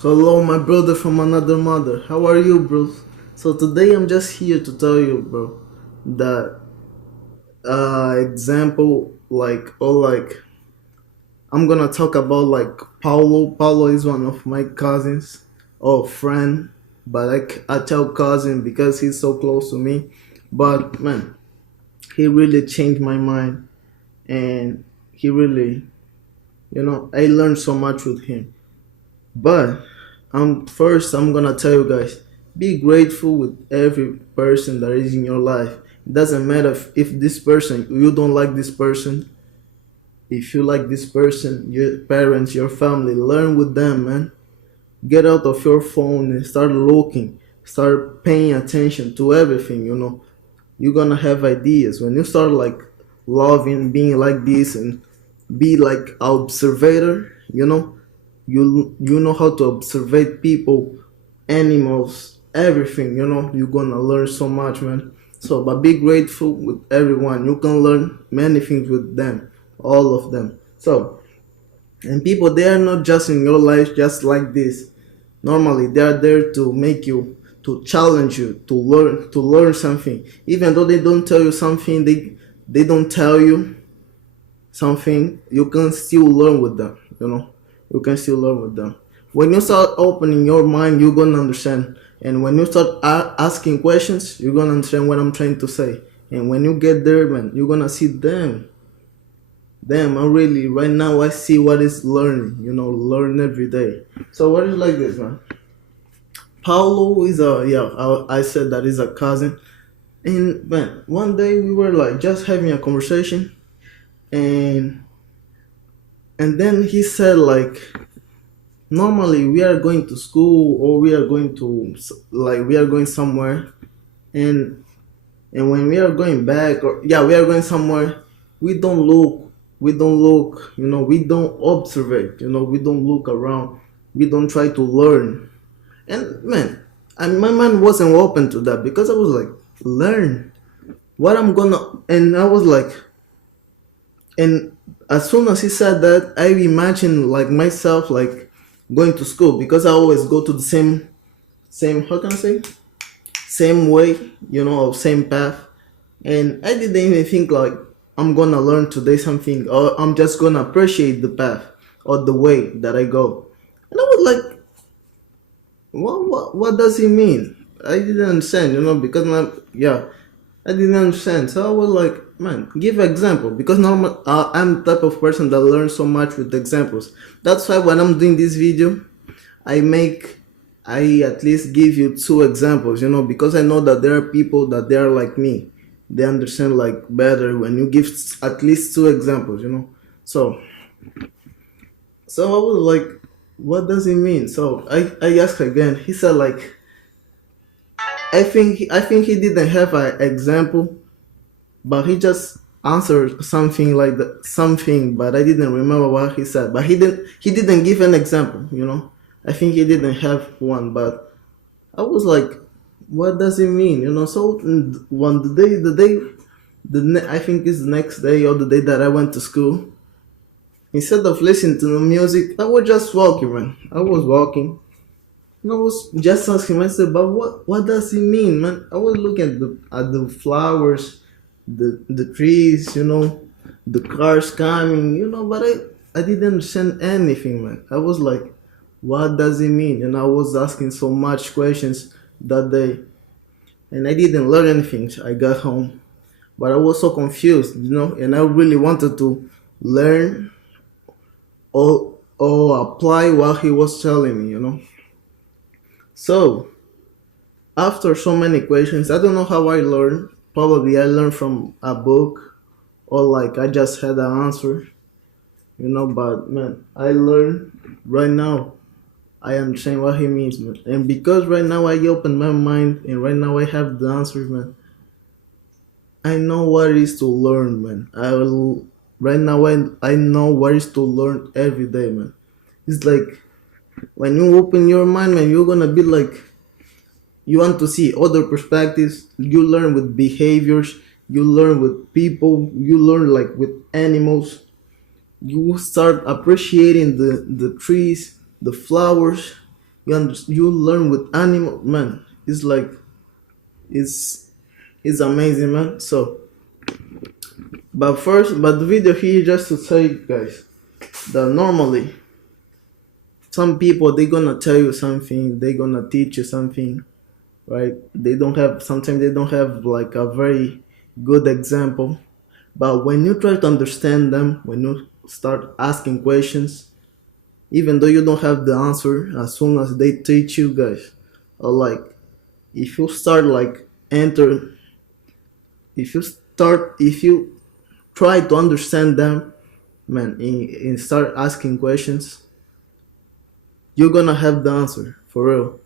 Hello, my brother from another mother. How are you, bro? So today I'm just here to tell you, bro, that example, I'm gonna talk about like Paulo. Paulo is one of my cousins or friend, but I tell cousin because he's so close to me. But man, he really changed my mind, and he really, I learned so much with him. But first I'm gonna tell you guys, be grateful with every person that is in your life. It doesn't matter if this person you don't like this person. If you like this person, your parents, your family, learn with them, man. Get out of your phone and start looking, start paying attention to everything. You're gonna have ideas when you start like loving being like this and be like observator. You know how to observe people, animals, everything. You're gonna learn so much, man. So but be grateful with everyone. You can learn many things with them, all of them. So, and people, they are not just in your life just like this. Normally they are there to make you, to challenge you, to learn something. Even though they don't tell you something, they don't tell you something, you can still learn with them. You can still learn with them. When you start opening your mind, you're gonna understand. And when you start asking questions, you're gonna understand what I'm trying to say. And when you get there, man, you're gonna see them. Damn, I really right now I see what is learning. Learn every day. So what is like this, man? Paulo is a yeah. I said that is a cousin. And man, one day we were like just having a conversation, and then he said like normally we are going to school or we are going to like we are going somewhere, and when we are going back, or yeah, we are going somewhere, we don't look, we don't observe it, we don't look around, we don't try to learn. And man, my mind wasn't open to that because I was like, learn what I'm gonna. And I was like, and as soon as he said that, I imagined like myself like going to school because I always go to the same, how can I say, same way, or same path. And I didn't even think like I'm gonna learn today something, or I'm just gonna appreciate the path or the way that I go. And I was like, what does he mean? I didn't understand, because yeah, I didn't understand. So I was like, man, give example, because normal I'm the type of person that learns so much with examples. That's why when I'm doing this video, I make I at least give you two examples, because I know that there are people that they are like me. They understand like better when you give at least two examples. So I was like, what does it mean? So I asked again. He said like, I think he didn't have an example, but he just answered something like something, but I didn't remember what he said. But he didn't give an example. I think he didn't have one, but I was like, what does it mean? So one I think it's the next day or the day that I went to school. Instead of listening to the music, I was just walking, man. I was walking, and I was just asking myself, but what does it mean, man? I was looking at the flowers, the trees, the cars coming, but I didn't understand anything, man. I was like, what does it mean? And I was asking so much questions that day, and I didn't learn anything. I got home, but I was so confused, and I really wanted to learn or apply what he was telling me. So after so many questions, I don't know how I learned. Probably I learned from a book, or like I just had an answer. But man, I learned right now. I understand what he means, man. And because right now I open my mind and right now I have the answers, man. I know what it is to learn, man. Right now I know what it is to learn every day, man. It's like when you open your mind, man, you're gonna be like, you want to see other perspectives. You learn with behaviors. You learn with people. You learn like with animals. You start appreciating the trees, the flowers. You learn with animal, man. It's like it's it's amazing, man. So, but the video here just to tell you guys that normally some people they gonna tell you something, they gonna teach you something, right? Sometimes they don't have like a very good example. But when you try to understand them, when you start asking questions, even though you don't have the answer, as soon as they teach you guys, or like if you start like enter, if you try to understand them, man, and start asking questions, you're gonna have the answer for real.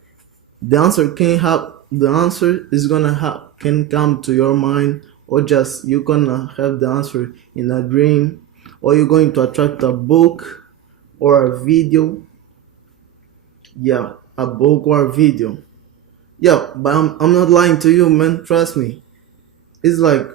The answer is gonna have can come to your mind, or just you're gonna have the answer in a dream, or you're going to attract a book or a video. Yeah, a book or a video. Yeah, but I'm not lying to you, man. Trust me. It's like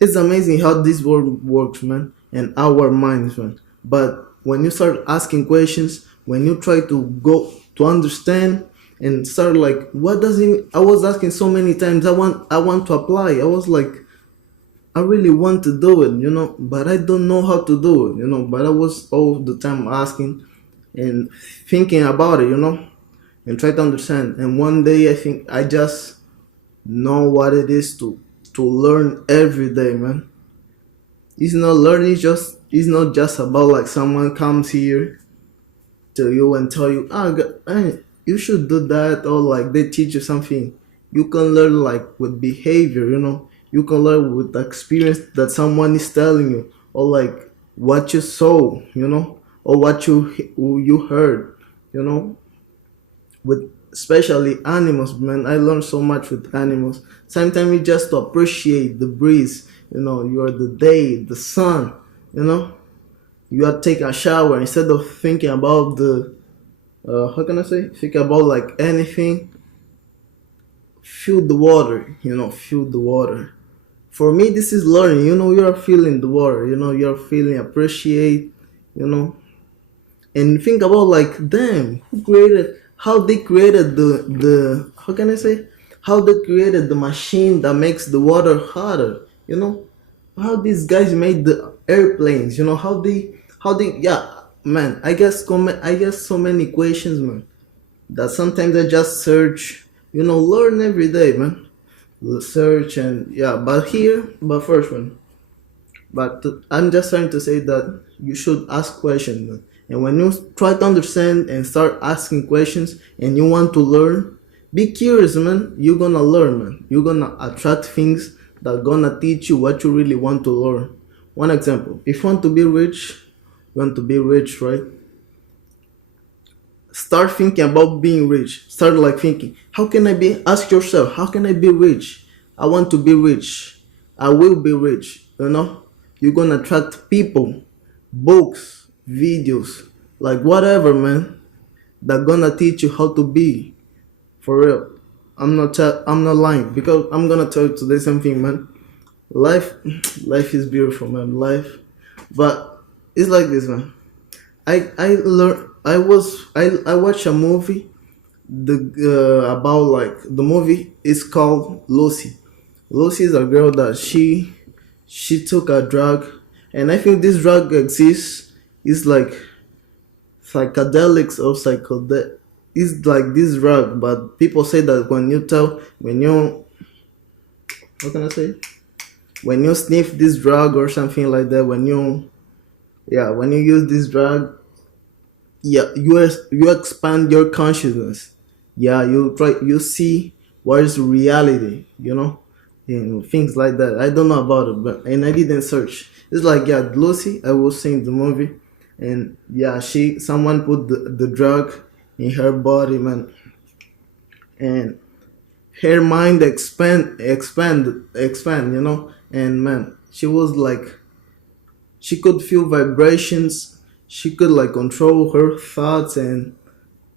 it's amazing how this world works, man, and our minds, man. But when you start asking questions, when you try to go to understand and start like, what does it? I was asking so many times. I want to apply. I was like, I really want to do it, but I don't know how to do it, But I was all the time asking and thinking about it, and try to understand. And one day, I think I just know what it is to learn every day, man. It's not learning just it's not just about like someone comes here to you and tell you, you should do that, or like they teach you something. You can learn like with behavior, You can learn with the experience that someone is telling you, or like what you saw, or what you heard, you know. With especially animals, man, I learned so much with animals. Sometimes you just to appreciate the breeze, you're the day, the sun, you know. You are taking a shower instead of thinking about the how can I say? Think about like anything. Feel the water, feel the water. For me, this is learning. You're feeling the water. You're feeling appreciate. You know, and think about like, damn, who created? How they created the how can I say? How they created the machine that makes the water hotter. How these guys made the airplanes. How they yeah, man. I guess so many questions, man, that sometimes I just search, learn every day, man. Search and yeah, but first one. I'm just trying to say that you should ask questions, man. And when you try to understand and start asking questions and you want to learn, be curious, man. You're gonna learn, man. You're gonna attract things that are gonna teach you what you really want to learn. One example: if you want to be rich, you want to be rich, right? Start thinking about being rich. Start like thinking, how can I be? Ask yourself, how can I be rich? I want to be rich. I will be rich. You're gonna attract people, books, videos, like whatever, man. That gonna teach you how to be for real. I'm not lying, because I'm gonna tell you today something, man. Life, life is beautiful, man. Life, but it's like this, man. I learned. I watched a movie about like the movie is called Lucy. Lucy is a girl that she took a drug, and I think this drug exists. It's like psychedelics or psychedelic. It's like this drug, but people say that when you what can I say, when you sniff this drug or something like that, when you use this drug, yeah, you expand your consciousness. Yeah, you see what is reality, and things like that. I don't know about it, but and I didn't search. It's like, yeah, Lucy, I was seeing the movie, and yeah, someone put the drug in her body, man, and her mind expand, and man, she was like, she could feel vibrations, she could like control her thoughts, and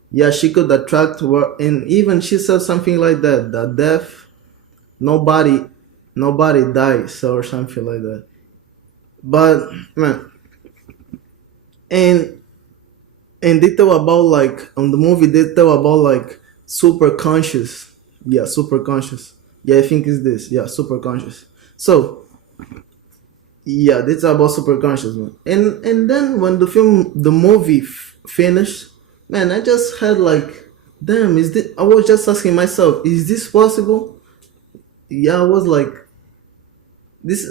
yeah, she could attract her. And even she said something like that death, nobody nobody dies or something like that. But man, and and they tell about like on the movie they tell about like super conscious. Yeah, super conscious. Yeah, I think it's this. Yeah, super conscious. So yeah, this is about super conscious, man. And then when the movie finished, man, I just had like, damn, is this? I was just asking myself, is this possible? Yeah, I was like, this.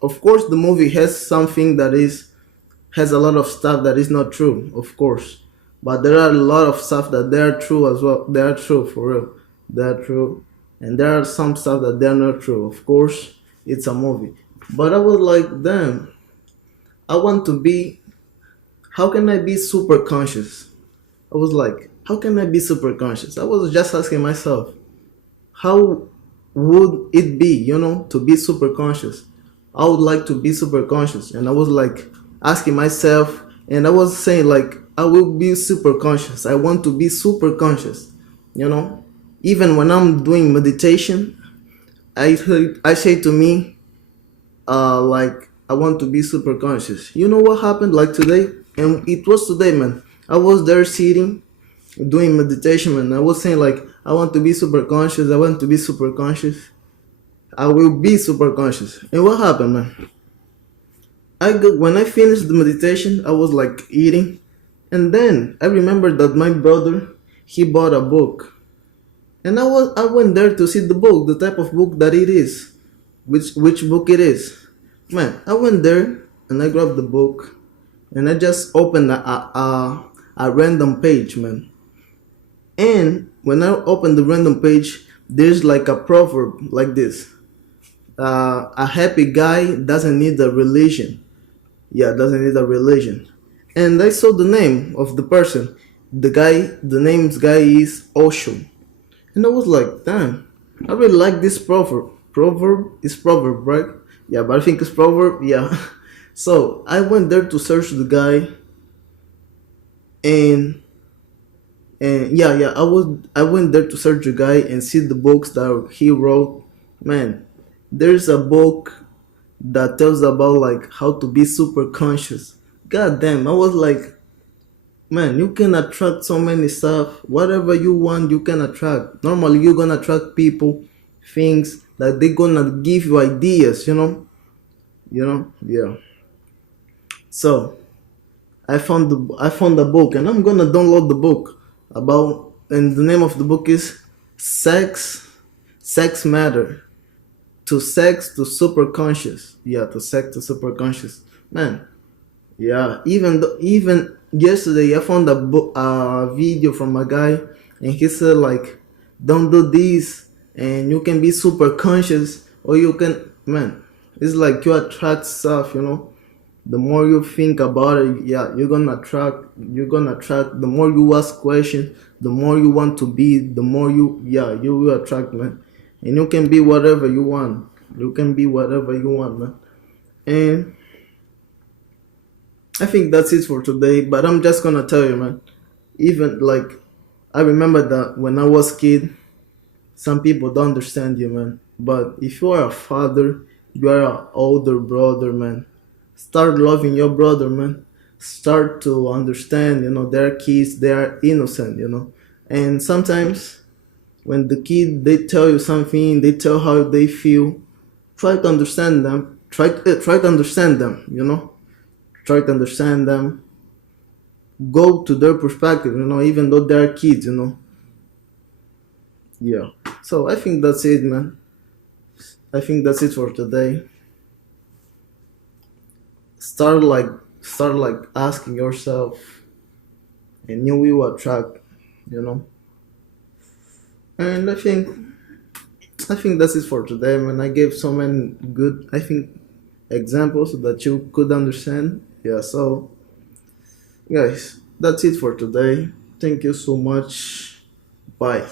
Of course, the movie has something that is has a lot of stuff that is not true, of course, but there are a lot of stuff that they are true as well. They are true for real. They are true, and there are some stuff that they are not true. Of course, it's a movie, but I was like, damn, I want to be. How can I be super conscious? I was like, how can I be super conscious? I was just asking myself, how would it be, to be super conscious? I would like to be super conscious. And I was like asking myself, and I was saying, like, I will be super conscious. I want to be super conscious, you know? Even when I'm doing meditation, I say to me, like, I want to be super conscious. You know what happened like today? And it was today, man. I was there sitting doing meditation, man. I was saying like, I want to be super conscious. I want to be super conscious. I will be super conscious. And what happened, man? When I finished the meditation, I was like eating, and then I remembered that my brother he bought a book, and I went there to see the book, the type of book that it is, which book it is. Man, I went there and I grabbed the book, and I just opened a random page, man. And when I opened the random page, there's like a proverb like this: a happy guy doesn't need a religion. Yeah, doesn't need a religion. And I saw the name of the person. The name's guy is Osho. And I was like, damn, I really like this proverb. Proverb is proverb, right? Yeah, but I think it's proverb. Yeah. So I went there to search the guy, and yeah, I went there to search the guy and see the books that he wrote. Man, there's a book that tells about like how to be super conscious. God damn, I was like, man, you can attract so many stuff. Whatever you want, you can attract. Normally, you're gonna attract people, things that they're gonna give you ideas. Yeah. So I found the book, and I'm gonna download the book about. And the name of the book is Sex, Sex Matter. To sex to super conscious. Yeah, to sex to super conscious. Man, yeah, even yesterday I found a video from a guy, and he said like, don't do this, and you can be super conscious, or you can, man. It's like you attract stuff, The more you think about it, yeah, you're gonna attract. You're gonna attract. The more you ask questions, the more you want to be. The more you will attract, man. And you can be whatever you want. You can be whatever you want, man. And I think that's it for today. But I'm just gonna tell you, man. Even like, I remember that when I was kid, some people don't understand you, man. But if you are a father, you are an older brother, man. Start loving your brother, man. Start to understand, they're kids, they are innocent, And sometimes when the kid they tell you something, they tell how they feel, try to understand them. Try to understand them, Try to understand them. Go to their perspective, even though they're kids. Yeah. So I think that's it, man. I think that's it for today. Start like asking yourself, and you will attract, And I think that's it for today, man. I gave so many good, I think, examples so that you could understand. Yeah, so guys, that's it for today. Thank you so much. Bye.